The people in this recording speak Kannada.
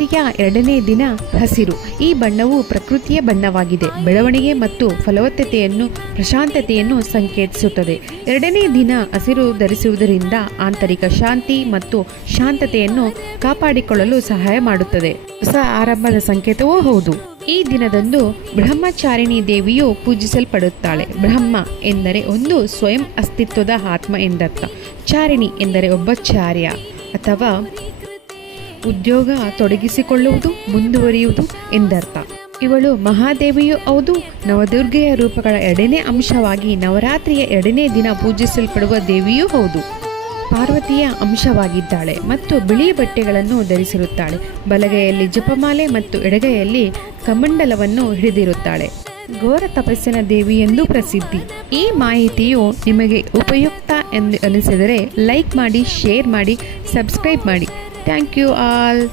ನವರಾತ್ರಿಯ ಎರಡನೇ ದಿನ ಹಸಿರು. ಈ ಬಣ್ಣವು ಪ್ರಕೃತಿಯ ಬಣ್ಣವಾಗಿದೆ. ಬೆಳವಣಿಗೆ ಮತ್ತು ಫಲವತ್ತತೆಯನ್ನು, ಪ್ರಶಾಂತತೆಯನ್ನು ಸಂಕೇತಿಸುತ್ತದೆ. ಎರಡನೇ ದಿನ ಹಸಿರು ಧರಿಸುವುದರಿಂದ ಆಂತರಿಕ ಶಾಂತಿ ಮತ್ತು ಶಾಂತತೆಯನ್ನು ಕಾಪಾಡಿಕೊಳ್ಳಲು ಸಹಾಯ ಮಾಡುತ್ತದೆ. ಹೊಸ ಆರಂಭದ ಸಂಕೇತವೂ ಹೌದು. ಈ ದಿನದಂದು ಬ್ರಹ್ಮಚಾರಿಣಿ ದೇವಿಯು ಪೂಜಿಸಲ್ಪಡುತ್ತಾಳೆ. ಬ್ರಹ್ಮ ಎಂದರೆ ಒಂದು ಸ್ವಯಂ ಅಸ್ತಿತ್ವದ ಆತ್ಮ ಎಂದರ್ಥ. ಚಾರಿಣಿ ಎಂದರೆ ಒಬ್ಬ ಚಾರ್ಯ ಅಥವಾ ಉದ್ಯೋಗ ತೊಡಗಿಸಿಕೊಳ್ಳುವುದು, ಮುಂದುವರಿಯುವುದು ಎಂದರ್ಥ. ಇವಳು ಮಹಾದೇವಿಯೂ ಹೌದು. ನವದುರ್ಗೆಯ ರೂಪಗಳ ಎರಡನೇ ಅಂಶವಾಗಿ ನವರಾತ್ರಿಯ ಎರಡನೇ ದಿನ ಪೂಜಿಸಲ್ಪಡುವ ದೇವಿಯೂ ಹೌದು. ಪಾರ್ವತಿಯ ಅಂಶವಾಗಿದ್ದಾಳೆ ಮತ್ತು ಬಿಳಿ ಬಟ್ಟೆಗಳನ್ನು ಧರಿಸಿರುತ್ತಾಳೆ. ಬಲಗೈಯಲ್ಲಿ ಜಪಮಾಲೆ ಮತ್ತು ಎಡಗೈಯಲ್ಲಿ ಕಮಂಡಲವನ್ನು ಹಿಡಿದಿರುತ್ತಾಳೆ. ಘೋರ ತಪಸ್ಸಿನ ದೇವಿ ಎಂದು ಪ್ರಸಿದ್ಧಿ. ಈ ಮಾಹಿತಿಯು ನಿಮಗೆ ಉಪಯುಕ್ತ ಎಂದು ಅನಿಸಿದರೆ ಲೈಕ್ ಮಾಡಿ, ಶೇರ್ ಮಾಡಿ, ಸಬ್ಸ್ಕ್ರೈಬ್ ಮಾಡಿ. Thank you all.